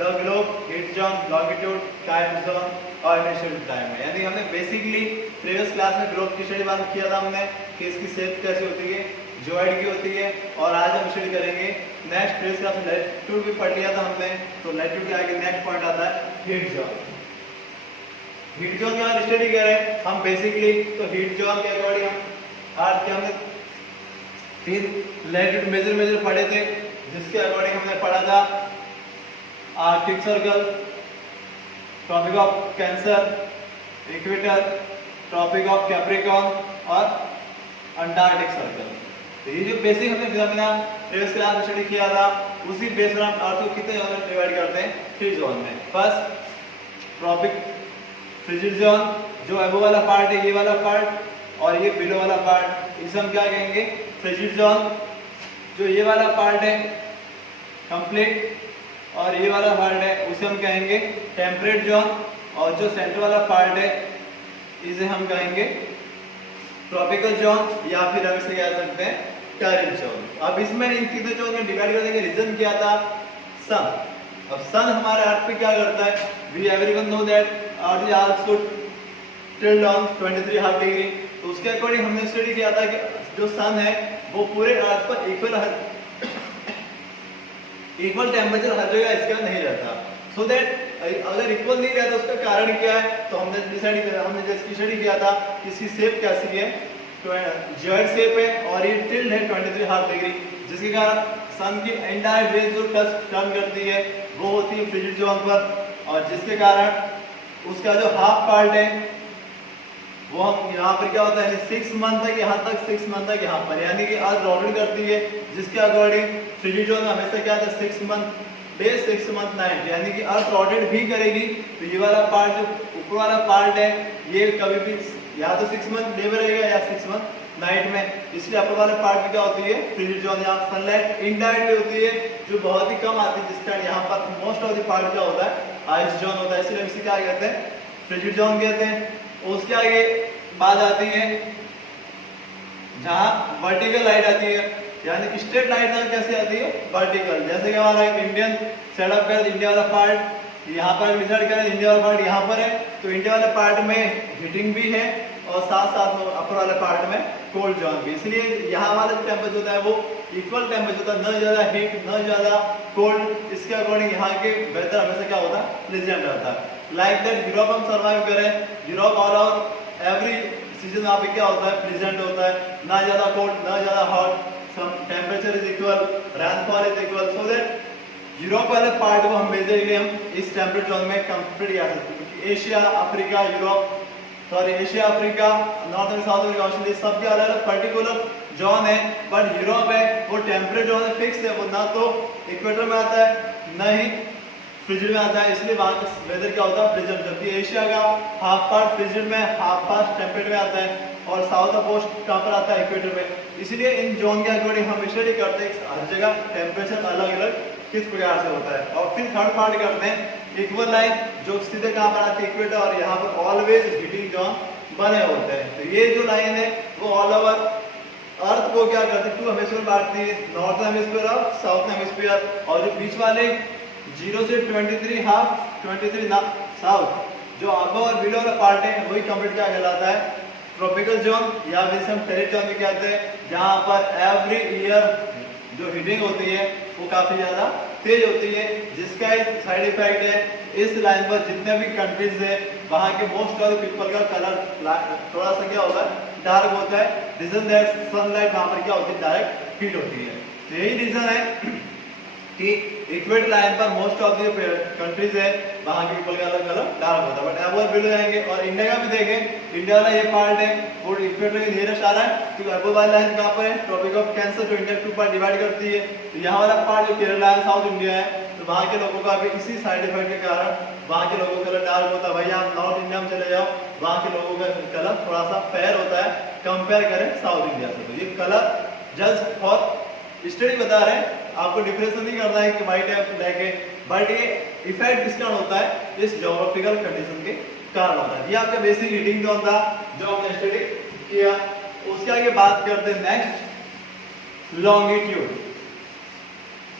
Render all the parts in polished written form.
The globe, heat zone, longitude, time zone और initial time है। यानी हमने बेसिकली प्रीवियस क्लास में ग्लोब की स्टडी बात किया था हमने कि इसकी शेप कैसी होती है, ज्योइड की होती है। और आज हम स्टडी करेंगे नेक्स्ट प्रीवियस क्लास में लैटिट्यूड भी पढ़ लिया था हमने, तो लैटिट्यूड के आगे नेक्स्ट पॉइंट आता है हीट जोन। हीट जोन की बात स्टडी करें हम बेसिकली, तो हीट जोन के अकॉर्डिंग हम आज के हमने 3 लैटिट्यूड मेजर पढ़े थे, जिसके अकॉर्डिंग हमने पढ़ा था Arctic Circle, Tropic of Cancer, equator, Tropic of Capricorn और अंटार्कटिक सर्कल। तो ये जो बेसिक हमने फिनोमेना प्रीवियस क्लास में स्टडी किया था, उसी बेस पर हम अर्थ को कितने जोन में डिवाइड करते हैं, 3 जोन में। फर्स्ट ट्रॉपिक फ्रिजिड जोन, जो अबव वाला पार्ट है ये वाला पार्ट, और ये बिलो वाला पार्ट, इसे हम क्या कहेंगे, फ्रिजिड जोन। जो ये वाला पार्ट है कंप्लीट और ये वाला पार्ट है उसे हम कहेंगे टेम्परेट जोन, और जो सेंटर वाला पार्ट है इसे हम कहेंगे ट्रॉपिकल जोन, या फिर हम इसे कह सकते हैं टॉरिड जोन। अब इसमें इन तीनों जोन में डिवाइड कर देंगे। रीजन क्या था, सन। अब सन हमारे अर्थ पे क्या करता है, we everyone know that earth is also tilt on 23.5 degree. तो उसके अकॉर्डिंग हमने स्टडी किया था कि जो सन है वो पूरे अर्थ पर इक्वल टेम्परेचर हर जगह इसका नहीं रहता। सो दैट अगर इक्वल नहीं रहता उसका कारण क्या है, तो हमने डिसाइड किया, हमने जैसे स्टडी किया था कि इसकी शेप कैसी है, तो ज्योइड शेप है और ये टिल्ट है 23.5 डिग्री, जिसके कारण सन की एंटायर रेज जो टर्न करती है वो होती है फ्रिजिड जोन पर, और जिसके कारण उसका जो हाफ पार्ट है वो हम यहाँ पर क्या होता है 6 मंथ तक, यहाँ तक 6 मंथ तक यहाँ पर, यानी कि अर्थ रोटेट करती है, जिसके अकॉर्डिंग फ्रिजिड जोन में हमेशा क्या था 6 मंथ डे 6 मंथ नाइट, यानी कि अर्थ रोटेट भी करेगी। तो ये वाला पार्ट जो ऊपर वाला पार्ट है ये कभी भी या तो 6 मंथ डे में रहेगा या 6 मंथ नाइट में, इसलिए अपर वाले पार्ट में क्या होती है फ्रिजिड जोन। यहाँ सनलाइट इनडायरेक्टली होती है जो बहुत ही कम आती है, जिस कारण यहाँ पर मोस्ट ऑफ द पार्ट क्या होता है आइस जोन होता है, इसलिए इसे क्या कहते हैं फ्रिजिड जोन कहते हैं। उसके आगे बात आती है जहाँ वर्टिकल लाइट आती है, यानी स्ट्रेट लाइट कैसे आती है वर्टिकल, जैसे कि हमारा इंडियन सेटअप कर इंडिया वाला पार्ट यहाँ पर डिसाइड करें, इंडिया वाला पार्ट यहाँ पर है, तो इंडिया वाले पार्ट में हीटिंग भी है और साथ साथ में अपर वाले पार्ट में कोल्ड जोन भी, इसलिए यहाँ वाला जो टेम्परेचर होता है वो इक्वल टेम्परेचर होता है, न ज्यादा हीट न ज्यादा कोल्ड। इसके अकॉर्डिंग यहाँ के वेदर हमेशा क्या होता है प्लेजेंट रहता है। लाइक दैट यूरोप हम सर्वाइव करें, Europe all over every season यहाँ पे क्या होता है प्लेजेंट होता है, ना ज्यादा कोल्ड ना ज्यादा hot, some temperature is equal, rainfall is equal, so that Europe वाले पार्ट को हम मेजरली हम इस टेम्परेट जोन में कंप्लीट कर सकते हैं, क्योंकि Asia Africa Europe sorry Asia Africa north and south America Australia सबके अलग अलग पर्टिकुलर जोन है, बट यूरोप है वो टेम्परेट जोन है फिक्स है, वो ना तो इक्वेटर में आता है न ही फ्रिजिड में आता है, इसलिए वहाँ का वेदर क्या होता है प्लेजेंट, जबकि एशिया का हाफ पार्ट फ्रिजिड में हाफ पार्ट टेम्परेट में आता है, और साउथ ऑफ पोस्ट कहाँ पर आता है इक्वेटर में। इसलिए इन जोन के अकॉर्डिंग हम स्टडी करते हैं हर जगह टेम्परेचर अलग अलग किस प्रकार से होता है। और फिर थर्ड पार्ट करते हैं इक्वल लाइन, जो सीधे कहाँ पर आती है इक्वेटर, और यहाँ पर ऑलवेज हीटिंग जोन बने होते हैं। तो ये जो लाइन है वो ऑल ओवर अर्थ को क्या करती है 2 हेमिस्फीयर बांटती है, नॉर्थ हेमिस्फीयर और साउथ हेमिस्फीयर, और जो बीच वाले 0 से 23 हाफ 23 साउथ जो अबव और बिलो वाला पार्ट है वही कंप्लीट क्या कहलाता है ट्रॉपिकल जोन, या फिर हम टेरिड जोन भी कहते हैं, जहाँ पर एवरी ईयर जो हीटिंग होती है वो काफी ज्यादा तेज होती है, जिसका साइड इफेक्ट है इस लाइन पर जितने भी कंट्रीज है वहाँ के मोस्ट ऑफ द पीपल का कलर थोड़ा सा क्या होता है डार्क होता है, रीजन दैट सनलाइट वहाँ पर क्या होती है डायरेक्ट हीट होती है। तो यही रीजन है कि इक्वेटर लाइन पर मोस्ट ऑफ द कंट्रीज है वहाँ के पीपल का अलग अलग डार्क होता है, बट अब और बिलो जाएंगे और इंडिया का भी देखें, इंडिया वाला ये पार्ट है वो इक्वेटर के नियरेस्ट आ रहा है, क्योंकि अबव वाली लाइन कहाँ पर है ट्रॉपिक ऑफ कैंसर जो इंडिया 2 पार्ट डिवाइड करती है। तो यहाँ वाला पार्ट जो केरला है साउथ इंडिया है, तो वहाँ के लोगों का भी इसी साइड इफेक्ट के कारण वहाँ के लोगों का कलर डार्क होता है। भाई आप नॉर्थ इंडिया में चले जाओ वहाँ के लोगों का कलर थोड़ा सा फेयर होता है कंपेयर करें साउथ इंडिया से। तो ये कलर जस्ट फॉर स्टडी बता रहे हैं, आपको डिफरेंशिएट नहीं करना है कि व्हाइट है ब्लैक है, बट ये इफेक्ट किस कारण होता है इस ज्योग्राफिकल कंडीशन के कारण होता है। ये आपका बेसिक रीडिंग जोन था जो हमने स्टडी किया। उसके आगे बात करते हैं नेक्स्ट लॉन्गिट्यूड।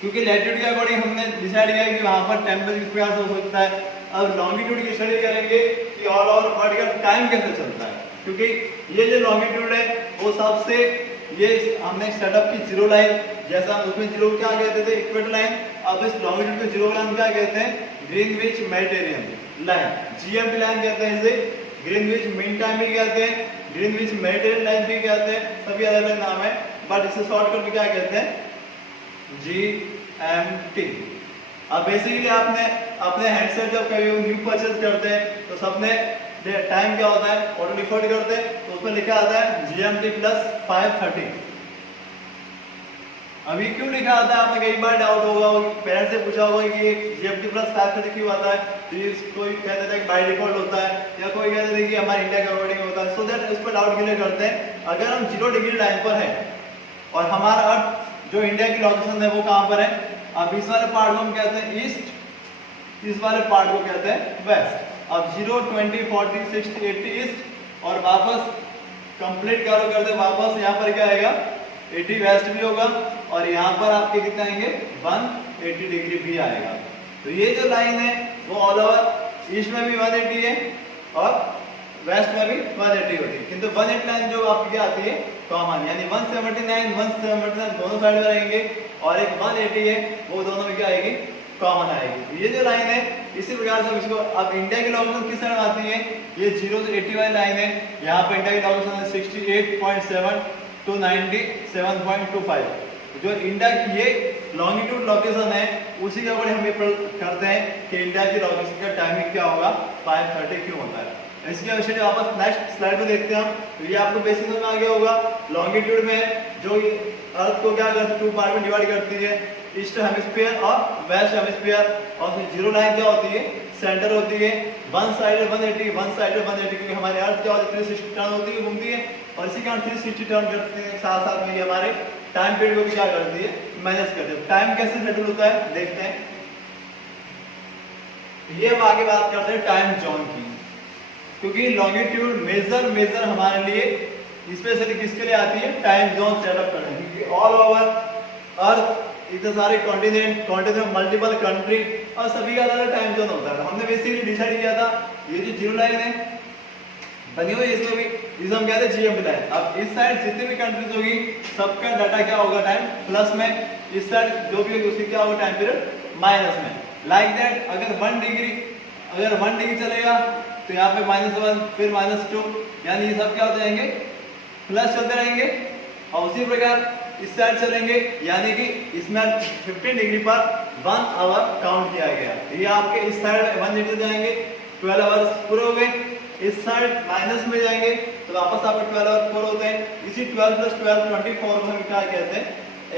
क्योंकि लैटिट्यूड के अकॉर्डिंग हमने डिसाइड किया कि वहां पर टेम्परेचर किस प्रकार से हो सकता है। अब लॉन्गिट्यूड की स्टडी करेंगे कि ऑल ओवर वर्ल्ड का टाइम कैसे चलता है, क्योंकि ये जो लॉन्गिट्यूड है वो सबसे, ये हमने सेटअप की जीरो लाइन, जैसा हम उसमें जीरो क्या कहते थे, इक्वेटर लाइन, अब इस लॉन्गिट्यूड को जीरो लाइन क्या कहते हैं, Greenwich Mediterranean line, GMT line कहते हैं इसे, ग्रीनविच मीन टाइम भी कहते हैं, ग्रीनविच मेडिटेरियन लाइन भी कहते हैं, सभी अलग अलग नाम है, बट इसे शॉर्टकट में क्या कहते हैं, GMT। अब बेसिकली आपने अपने हैंडसेट जब कभी न्यू परचेज करते हैं तो सबने टाइम क्या होता है ऑटो डिफॉल्ट करते हैं, तो उसमें लिखा आता है GMT प्लस 5:30। अभी क्यों लिखा आता है, आपने कई बार डाउट होगा, पेरेंट्स से पूछा होगा कि GMT प्लस 5:30 क्यों आता है, तो कोई कहते थे कि बाय डिफॉल्ट होता है, या कोई कहते थे कि हमारे इंडिया के अकॉर्डिंग होता है। सो दैट इस पर डाउट क्लियर करते हैं। अगर हम 0 डिग्री लाइन पर है और हमारा अर्थ जो इंडिया की लोकेशन है वो कहां पर है, अब इस वाले पार्ट को हम कहते हैं ईस्ट, इस वाले पार्ट को कहते हैं वेस्ट। अब 0, 20, 40, 60, 80 ईस्ट और वापस कंप्लीट करो करते वापस यहाँ पर क्या आएगा 80 वेस्ट भी होगा और यहाँ पर आपके कितने आएंगे 180 डिग्री भी आएगा। तो ये जो लाइन है वो ऑल ओवर ईस्ट में भी 180 है और वेस्ट में भी 180 होती है, किंतु 189 जो आपकी क्या आती है कॉमन, यानी 179 179 दोनों साइड में रहेंगे और एक 180 है वो दोनों में क्या आएगी कॉमन आएगी। ये जो लाइन है इसी प्रकार से इसको, अब इंडिया की लोकेशन किस साइड आती है, ये 0 से 80 वाली लाइन है, यहाँ पे इंडिया की लोकेशन है 68.7 to 97.25। जो इंडिया की ये लॉन्गिट्यूड लोकेशन है उसी के अकॉर्डिंग हम ये करते हैं कि इंडिया की लोकेशन का टाइमिंग क्या होगा 5:30 क्यों होता है। इसके विषय वापस नेक्स्ट स्लाइड में देखते हैं हम। तो ये आपको बेसिक में आ गया होगा, लॉन्गिट्यूड में जो अर्थ को क्या करती है 2 पार्ट में डिवाइड करती है, ईस्ट हेमिस्फीयर और वेस्ट हेमिस्फीयर, और जीरो लाइन क्या होती है सेंटर होती है, वन साइड 180 वन साइड 180, क्योंकि हमारे अर्थ क्या होती है 360 टर्न होती है घूमती है और इसी कारण 360 टर्न करती है, साथ साथ में ये हमारे टाइम पीरियड को भी क्या करती है मैनेज करती है। टाइम कैसे शेड्यूल होता है देखते हैं। ये हम आगे बात करते हैं टाइम जोन की, क्योंकि लॉन्गिट्यूड मेजर हमारे लिए स्पेशली किसके लिए आती है टाइम जोन सेटअप करने, क्योंकि ऑल ओवर अर्थ इतने सारे कॉन्टिनेंट मल्टीपल कंट्री और सभी का अलग टाइम जोन होता है। हमने बेसिकली डिसाइड किया था ये जो जीरो लाइन है बनी हुई इसमें भी इसे हम कहते हैं GMT लाइन। अब इस साइड जितनी भी कंट्रीज होगी सबका डाटा क्या होगा टाइम प्लस में, इस साइड जो भी होगी उसकी क्या होगा टाइम पीरियड माइनस में। लाइक दैट अगर 1 डिग्री चलेगा तो यहाँ पे -1 फिर -2, यानी ये सब क्या होते जाएंगे प्लस चलते रहेंगे। और उसी प्रकार इस साइड चलेंगे, यानी कि इसमें 15 डिग्री पर 1 आवर काउंट किया गया। ये आपके इस साइड 180 जाएंगे 12 आवर्स पूरे हो गए, इस साइड माइनस में जाएंगे तो वापस आपके 12 आवर्स पूरे होते हैं। इसी 12 + 12 24 को हम क्या कहते हैं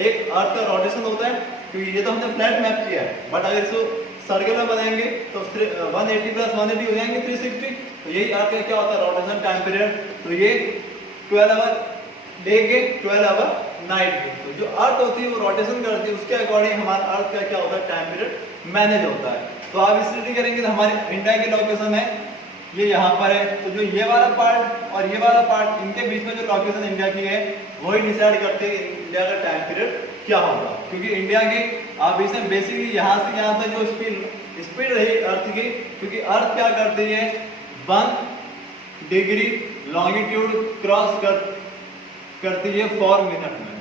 एक अर्थ का रोटेशन होता है, क्योंकि ये तो हमने फ्लैट मैप किया है, बट अगर इसको सर्कल में बनाएंगे तो 180 + 180 हो जाएंगे 360। तो यही आपका क्या होता है रोटेशन टाइम पीरियड। तो ये 12 आवर डे के 12 आवर नाइट के, तो जो अर्थ होती है वो रोटेशन करती है, उसके अकॉर्डिंग हमारा अर्थ का क्या होता है टाइम पीरियड मैनेज होता है। तो आप स्टडी करेंगे तो हमारी इंडिया की लोकेशन है ये यहाँ पर है, तो जो ये वाला पार्ट और ये वाला पार्ट इनके बीच में जो लोकेशन इंडिया की है वही डिसाइड करते हैं इंडिया का टाइम पीरियड क्या होगा। क्योंकि इंडिया की आप इसमें बेसिकली यहाँ से यहाँ तक जो स्पीड रही अर्थ की, क्योंकि अर्थ क्या करती है 1 डिग्री लॉन्गिट्यूड क्रॉस करती है 4 मिनट में,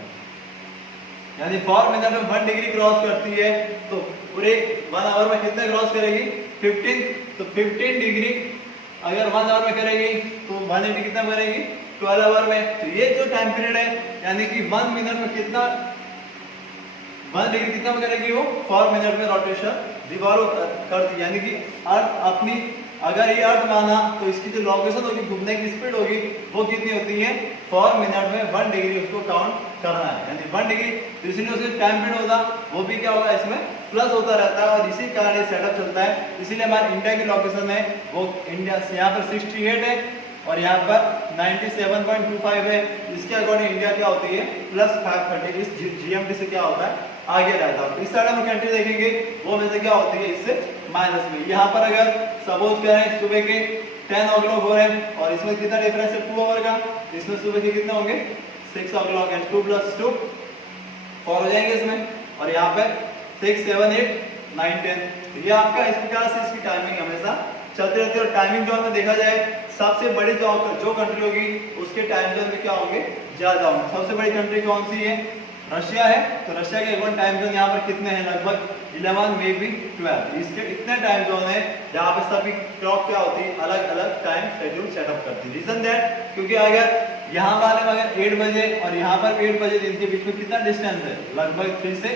यानी 4 मिनट में 1 डिग्री क्रॉस करती है। तो पूरे 1 आवर में कितने क्रॉस करेगी 15, तो 15 डिग्री अगर 1 आवर में करेगी तो 180 कितना करेगी 12 आवर में। तो ये जो टाइम पीरियड है यानी कि 1 मिनट में कितना 1 डिग्री कितना में करेगी वो 4 मिनट में रोटेशन रिवॉल्व करती, यानी कि अर्थ अपनी अगर ये अर्थ माना तो इसकी जो लोकेशन होगी घूमने की स्पीड होगी वो कितनी होती है 4 मिनट में 1 डिग्री उसको काउंट करना है, यानी 1 डिग्री। तो इसीलिए उसका टाइम पीरियड होगा वो भी क्या होगा इसमें प्लस होता रहता है और इसी कारण ये सेटअप चलता है। इसीलिए हमारे इंडिया की लोकेशन है वो इंडिया से यहाँ पर 68 है और यहाँ पर 97.25 है, इसके अकॉर्डिंग इंडिया क्या होती है +530, इस GMT से क्या होता है आगे रहता है। इस साइड हम कंट्री देखेंगे वो में से क्या होती है इससे माइनस में। यहाँ पर अगर सपोज करें सुबह के 10 o'clock हो रहे हैं और इसमें कितना डिफरेंस है 2 आवर का, इसमें सुबह के कितने होंगे 6 o'clock एंड 2 + 2 4 हो जाएंगे इसमें, और यहाँ पे 6, 7, 8, 9, 10। ये आपका इस प्रकार से इसकी टाइमिंग हमेशा चलती रहती है। और टाइमिंग जोन में देखा जाए सबसे बड़ी जो कंट्री होगी उसके टाइम जोन में क्या होंगे, ज्यादा होंगे। सबसे बड़ी कंट्री कौन सी है, रशिया है। तो रशिया के वन टाइम जोन यहाँ पर कितने हैं, लगभग 11 मे बी 12। इसके इतने टाइम जोन है जहाँ पे सभी क्लॉक क्या होती है, अलग अलग टाइम शेड्यूल सेटअप करती है। रीजन दैट, क्योंकि अगर यहाँ वाले में अगर 8 बजे और यहाँ पर 8 बजे, इनके बीच में कितना डिस्टेंस है, लगभग 3 से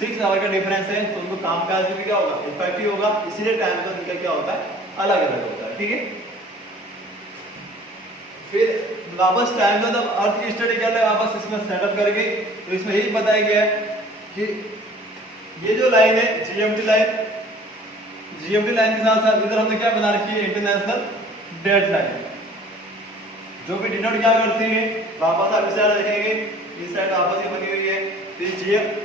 6 आवर का डिफरेंस है। तो उनको कामकाज भी क्या होगा, इफेक्टिव होगा। इसीलिए टाइम जोन इनका क्या होता है, अलग अलग होता है। ठीक है, फिर वापस टाइम जोन अब अर्थ की स्टडी कर ले वापस इसमें सेटअप करके। तो इसमें यही बताया गया है कि ये जो लाइन है जीएमटी लाइन, जीएमटी लाइन के साथ साथ इधर हमने क्या बना रखी है, इंटरनेशनल डेट लाइन, जो भी डिनोट क्या करती है, वापस आप इस साइड देखेंगे, इस साइड वापस ही बनी हुई है।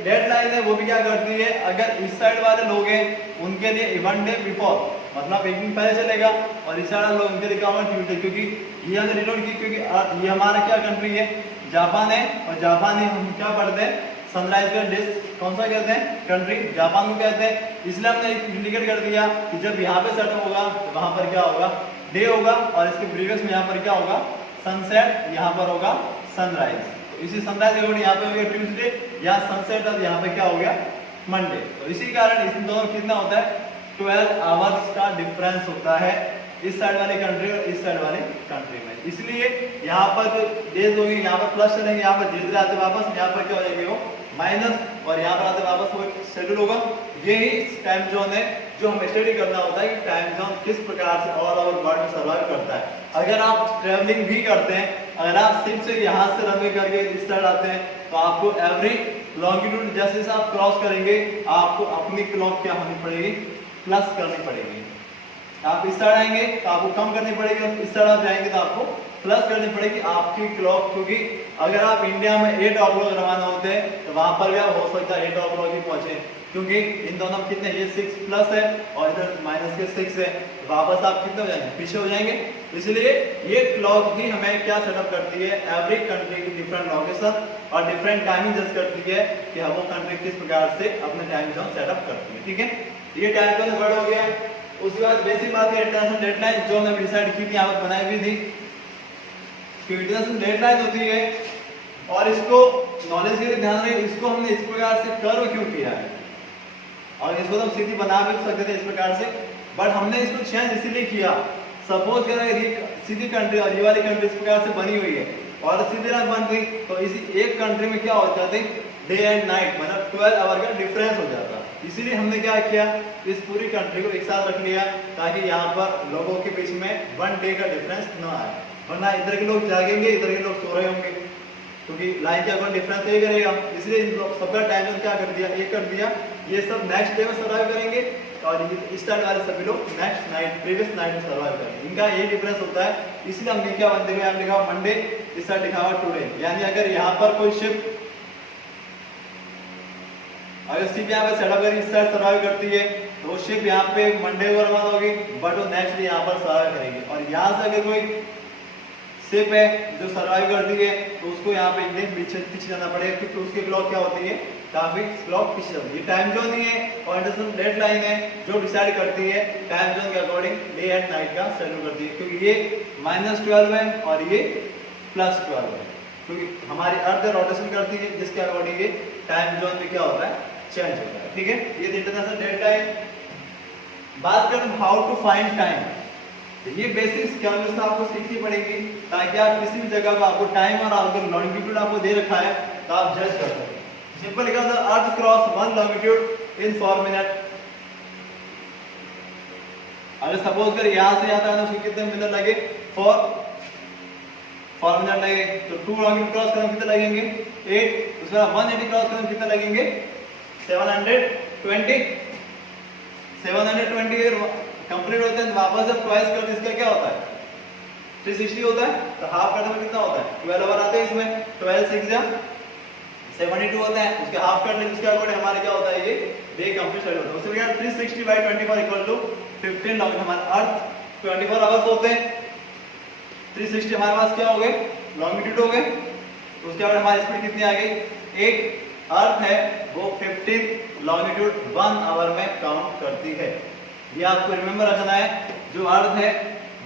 डेट लाइन है वो भी क्या करती है, अगर इस साइड वाले लोग हैं उनके लिए 1 डे बिफोर, मतलब एक दिन पहले चलेगा, और इस साइड लोग उनके लिए क्या होगा, ट्यूसडे। क्योंकि ये हमने डिनोट की, क्योंकि ये हमारा क्या कंट्री है, जापान है। और जापान है, हम क्या पढ़ते हैं, सनराइज का डिश कौन सा कहते हैं, कंट्री जापान को कहते हैं। इसलिए हमने इंडिकेट कर दिया कि जब यहाँ पे सेटअप होगा तो वहां पर क्या होगा, डे होगा, और इसके प्रीवियस में यहाँ पर क्या होगा, सनसेट, यहाँ पर होगा सनराइज। तो इसी सनराइज के यहाँ पे हो गया ट्यूसडे, यहाँ सनसेट, और यहाँ पे क्या हो गया, मंडे। तो इसी कारण इन दोनों कितना होता है, 12 आवर्स का डिफरेंस होता है इस साइड वाली कंट्री और इस साइड वाली कंट्री में। इसलिए यहाँ पर जो डेज होंगे, यहाँ पर प्लस चलेंगे, यहाँ पर धीरे धीरे आते वापस यहाँ पर क्या हो जाएंगे, वो माइनस, और यहाँ पर आते वापस वो शेड्यूल होगा। यही टाइम जोन है जो हमें स्टडी करना होता है कि टाइम जोन किस प्रकार से ऑल ओवर वर्ल्ड में सर्वाइव करता है। अगर आप ट्रेवलिंग भी करते हैं, अगर आप सिर्फ से यहाँ से रनवे करके इस साइड आते हैं, तो आपको एवरी लॉन्गिट्यूड जैसे जैसे आप क्रॉस करेंगे, आपको अपनी क्लॉक क्या होनी पड़ेगी, प्लस करनी पड़ेगी। आप इस साइड आएंगे तो आपको कम करनी पड़ेगी, और इस साइड आप जाएंगे तो आपको प्लस करनी पड़ेगी आपकी क्लॉक। क्योंकि अगर आप इंडिया में 8 o'clock रवाना होते हैं तो वहां पर क्या हो सकता है 8 o'clock ही पहुंचे, क्योंकि इन दोनों में कितने, ये 6 प्लस है और इधर माइनस के 6 है। वापस आप कितने हो जाएंगे, पीछे हो जाएंगे। इसलिए ये क्लॉक ही हमें क्या सेटअप करती है, एवरी कंट्री की डिफरेंट लोकेशन और डिफरेंट टाइमिंग जज करती है कि वो कंट्री किस प्रकार से अपने टाइम जोन सेटअप करती है। ठीक है, ये टाइम जोन वर्ड हो गया। उसके बाद बेसिक बात है इंटरनेशनल डेडलाइन, जो हमने डिसाइड की थी, यहाँ पर बनाई हुई थी कि इंटरनेशनल डेडलाइन होती है। और इसको नॉलेज के लिए ध्यान रहे, इसको हमने इस प्रकार से कर्व क्यों किया है, और इसको तो हम सीधी बना भी सकते थे इस प्रकार से, बट हमने इसको चेंज इसीलिए किया। सपोज करें ये सीधी कंट्री और ये वाली कंट्री इस प्रकार से बनी हुई है और सीधी ना बन गई, तो इसी एक कंट्री में क्या हो जाते, डे एंड नाइट, मतलब 12 आवर का डिफरेंस हो जाता। इसीलिए हमने क्या किया, इस पूरी कंट्री को एक साथ रख लिया, ताकि यहाँ पर लोगों के बीच में 1 डे का डिफरेंस ना आए। वरना इधर के लोग जागेंगे, इधर के लोग सो रहे होंगे, क्योंकि लाइन का अकाउंट डिफरेंस नहीं करेगा। इसलिए इन लोग सबका टाइम जोन क्या कर दिया, एक कर दिया। ये सब नेक्स्ट डे में सर्वाइव करेंगे, और इस टाइम वाले सभी लोग नेक्स्ट नाइट, प्रीवियस नाइट में सर्वाइव करेंगे। इनका यही डिफरेंस होता है। इसलिए हमने क्या बनते हुए लिखा हुआ मंडे, इस साइड लिखा हुआ टुडे। यानी अगर यहाँ पर कोई शिप, अगर शिप यहाँ पे सेटअप करके इस साइड सर्वाइव करती है, तो वो शिप यहाँ पे मंडे को रवाना होगी, बट वो नेक्स्ट डे यहाँ पर सर्वाइव करेगी। और यहाँ से अगर कोई शिप है जो सर्वाइव करती है, तो उसको यहाँ पे एक दिन पीछे जाना पड़ेगा, क्योंकि उसकी क्लॉक क्या होती है, काफी क्लॉक पीछे चलती है। टाइम जोन ही है और इंटरनेशनल डेडलाइन है जो डिसाइड करती है टाइम जोन के अकॉर्डिंग डे एंड नाइट का शेड्यूल करती है। क्योंकि ये -12 है और ये +12 है, क्योंकि हमारी अर्थ रोटेशन करती है, जिसके अकॉर्डिंग ये टाइम जोन में क्या होता है, चेंज होता है। ठीक है, ये इंटरनेशनल डेडलाइन। बात करें हाउ टू फाइंड टाइम, ये बेसिक्स कैलकुलस आपको सीखनी पड़ेगी, ताकि आप किसी भी जगह को आपको टाइम और अगर लॉन्गिट्यूड आपको दे रखा है तो आप जज कर सकें। सिंपल लिखा था, अर्थ क्रॉस 1 लॉन्गिट्यूड इन 4 मिनट। अगर सपोज कर यहाँ से आता है तो उसको कितने मिनट लगे, 4 मिनट लगे। तो 2 लॉन्गिट्यूड क्रॉस करने कितने लगेंगे, 8। उसके बाद 180 क्रॉस करने कितने लगेंगे, 720 कंप्लीट होते हैं। वापस जब ट्वाइस करते हैं, इसका क्या होता है, 360 होता है। तो हाफ करने में कितना होता है, 12 आवर आते हैं इसमें। 12 6 या 72 होते हैं, उसके हाफ करने उसके अकॉर्डिंग हमारे क्या होता है, ये डे कंप्लीट होता है। उसके बाद 360/24 = 15 लॉन्ग। हमारा अर्थ 24 आवर्स होते हैं, 360 हमारे पास क्या हो गए, लॉन्गिट्यूड हो गए। उसके बाद हमारी स्पीड कितनी आ गई, एक अर्थ है वो 15 लॉन्गिट्यूड 1 आवर में काउंट करती है। ये आपको रिमेंबर रखना है, जो अर्थ है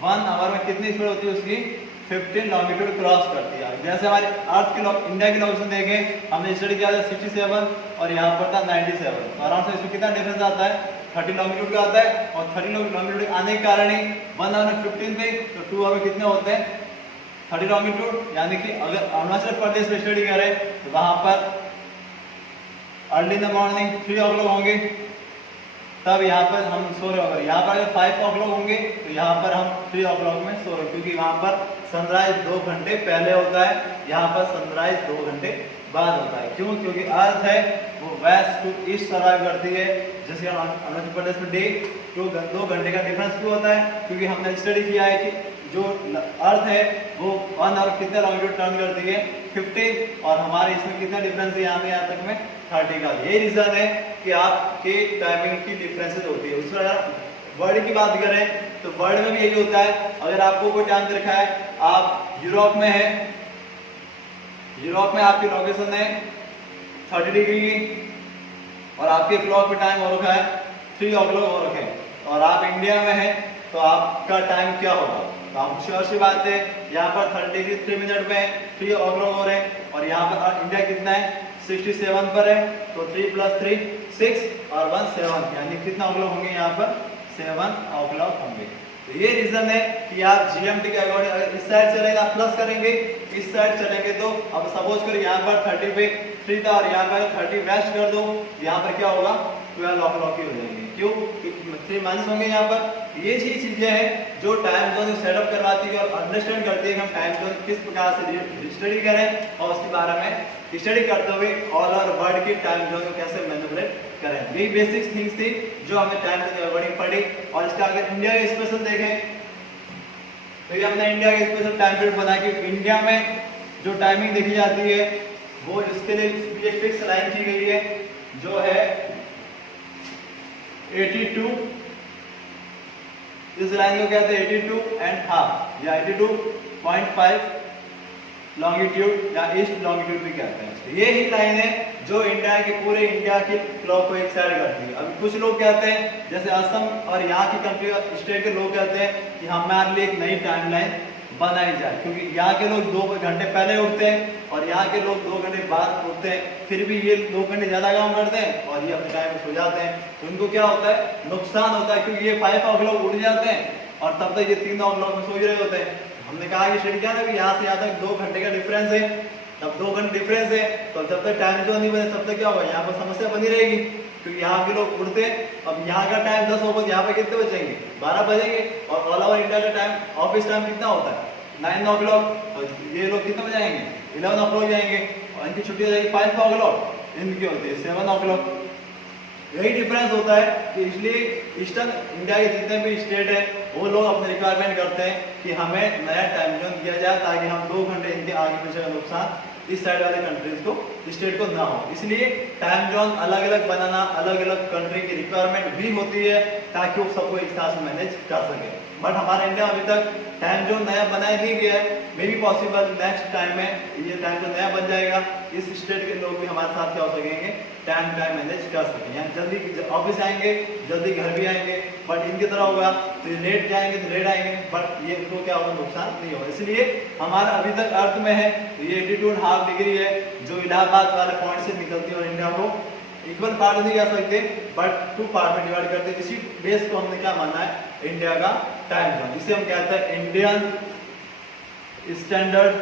1 आवर में कितनी स्पीड होती है उसकी 15 लॉन्गिट्यूड क्रॉस करती है। जैसे हमारे अर्थ की इंडिया की लोकेशन देखें, हमने स्टडी किया था 67 और यहाँ पर था 97, तो आराम से इसमें कितना डिफरेंस आता है 30 लॉन्गिट्यूड का आता है। और 30 लॉन्गिट्यूड आने के कारण ही 1 आवर में 15 थे, तो 2 आवर में कितने होते हैं 30 लॉन्गिट्यूड। यानी कि अगर अरुणाचल प्रदेश में स्टडी करें तो वहां पर early in the morning 3 o'clock होंगे, तब यहाँ पर हम सो रहे होंगे। यहाँ पर अगर 5 o'clock होंगे तो यहाँ पर हम 3 o'clock में सो रहे हैं, क्योंकि वहाँ पर सनराइज 2 घंटे पहले होता है, यहाँ पर सनराइज 2 घंटे बाद होता है। क्यों? क्योंकि अर्थ है वो वेस्ट टू ईस्ट सर्वाइव करती है। जैसे अरुणाचल प्रदेश में डे 2 घंटे का डिफरेंस क्यों होता है? क्योंकि हमने स्टडी किया है कि जो अर्थ है वो 1 आवर कितने लॉन्गिट्यूड टर्न करती है 15, और हमारे इसमें कितना डिफरेंस है यहाँ से यहाँ तक में 30 का। यही रीजन है कि आपके टाइमिंग की डिफरेंसेस होती है। उसमें अगर वर्ल्ड की बात करें तो वर्ल्ड में भी यही होता है। अगर आपको कोई टाइम दिखा है, आप यूरोप में है, यूरोप में आपकी लोकेशन है 30 डिग्री की, और आपके क्लॉक पे टाइम हो रखा है 3 o'clock हो रखे, और आप इंडिया में है तो आपका टाइम क्या होगा? तो आप श्योर सी बात है, यहाँ पर 33 मिनट में 3 o'clock हो रहे हैं, और यहाँ पर इंडिया कितना है 67 पर है, तो 3 + 3 6 और 1 7, यानी कितना o'clock होंगे यहाँ पर 7 o'clock होंगे। तो ये रीजन है कि आप जीएमटी के अकॉर्डिंग अगर इस साइड चलेगा प्लस करेंगे, इस साइड चलेंगे तो अब सपोज करो यहाँ पर 30 पे 3 था और यहाँ पर 30 वेस्ट कर दो, यहाँ पर क्या होगा 12 o'clock ही हो जाएंगे। क्यों? 3 माइनस होंगे यहाँ पर। ये चीजें हैं जो टाइम जोन सेटअप करवाती है और अंडरस्टैंड करती है कि हम टाइम जोन किस प्रकार से स्टडी करें, और उसके बारे में स्टडी करते हुए ऑल ओवर वर्ल्ड की टाइम जोन को कैसे मैनिपुलेट करें। यही बेसिक थिंग्स थी जो हमें टाइम जोन के अकॉर्डिंग पढ़ी। और इसका अगर इंडिया के स्पेशल देखें तो ये हमने इंडिया के स्पेशल टाइम पीरियड बना के इंडिया में जो टाइमिंग देखी जाती है वो इसके लिए एक फिक्स लाइन की गई है, जो है 82। इस लाइन को कहते हैं 82.5 या 82.5 लॉन्गिट्यूड या ईस्ट लॉन्गिट्यूड भी कहते हैं। ये ही लाइन है जो इंडिया के पूरे इंडिया की क्लॉक को एक साइड करती है। अभी कुछ लोग कहते हैं, जैसे असम और यहाँ की कंट्री स्टेट के लोग कहते हैं कि हमारे लिए एक नई टाइमलाइन बनाई जाए, क्योंकि यहाँ के लोग 2 घंटे पहले उठते हैं और यहाँ के लोग 2 घंटे बाद उठते हैं, फिर भी ये 2 घंटे ज्यादा काम करते हैं और ये अपने टाइम पे सो जाते हैं। तो उनको क्या होता है, नुकसान होता है, क्योंकि ये 5 o'clock उठ जाते हैं और तब तक ये 3 o'clock में सो रहे होते हैं। हमने कहा कि स्टडी किया ना कि यहाँ से यहाँ तक 2 घंटे का डिफरेंस है, तब 2 घंटे डिफरेंस है, तो जब तक टाइम जो नहीं बने तब तक क्या होगा, यहाँ पर समस्या बनी रहेगी, क्योंकि यहाँ के लोग उठते हैं। अब यहाँ का टाइम 10 होगा, यहाँ पे कितने बजेंगे 12 बजेंगे, और ऑल ओवर इंडिया का टाइम ऑफिस टाइम कितना होता है 9 o'clock, और ये लोग कितने बजे आएंगे 11 o'clock जाएंगे, और इनकी छुट्टी हो जाएगी 5 o'clock, इनकी होती है 7 o'clock। यही डिफरेंस होता है कि इसलिए ईस्टर्न इंडिया के जितने भी स्टेट है वो लोग अपने रिक्वायरमेंट करते हैं कि हमें नया टाइम जोन दिया जाए, ताकि हम 2 घंटे इनके आगे पीछे का नुकसान इस साइड वाले कंट्रीज को स्टेट को ना हो। इसलिए टाइम जोन अलग अलग बनाना, अलग अलग कंट्री की रिक्वायरमेंट भी होती है ताकि वो सबको एक साथ मैनेज कर सके। बट हमारे इंडिया में अभी तक टाइम जोन नया बनाया नहीं गया है। May be possible next time में ये टाइम जोन नया बन जाएगा, इस स्टेट के लोग भी हमारे साथ क्या हो सकेंगे, टाइम मैनेज कर सकेंगे, यानी जल्दी ऑफिस आएंगे, जल्दी घर भी आएंगे। बट इनकी तरह होगा तो लेट जाएंगे तो लेट आएंगे, बट ये इनको क्या होगा, नुकसान नहीं होगा। इसलिए हमारा अभी तक अर्थ में है ये 82.5 डिग्री है जो इलाहाबाद वाले पॉइंट से निकलती है, और इंडिया को इक्वल पार्ट नहीं कर सकते बट 2 पार्ट में डिवाइड करते हैं। इसी बेस को हमने क्या माना है, इंडिया का टाइम जोन, इसे हम कहते हैं इंडियन स्टैंडर्ड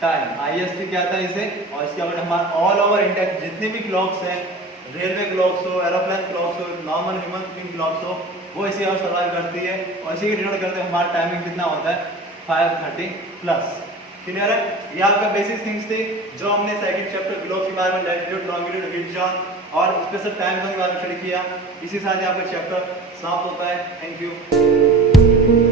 टाइम, IST कहता है इसे। और इसके बाद हमारे ऑल ओवर इंडिया के जितने भी क्लॉक्स हैं, रेलवे क्लॉक्स हो, एरोप्लेन क्लॉक्स हो, नॉर्मल ह्यूमन बीइंग क्लॉक्स हो, वो इसी और सर्वाइव करती है, और इसी के डिनोट करते हैं हमारा टाइमिंग कितना होता है 5:30+। क्लियर है? ये आपका बेसिक थिंग्स थी जो हमने सेकंड चैप्टर ग्लोब के बारे में, लैटिट्यूड, लॉन्गिट्यूड, रीजन और स्पेशल टाइम जोन के बारे में स्टडी किया। इसी साथ आपका चैप्टर समाप्त होता है। Thank you.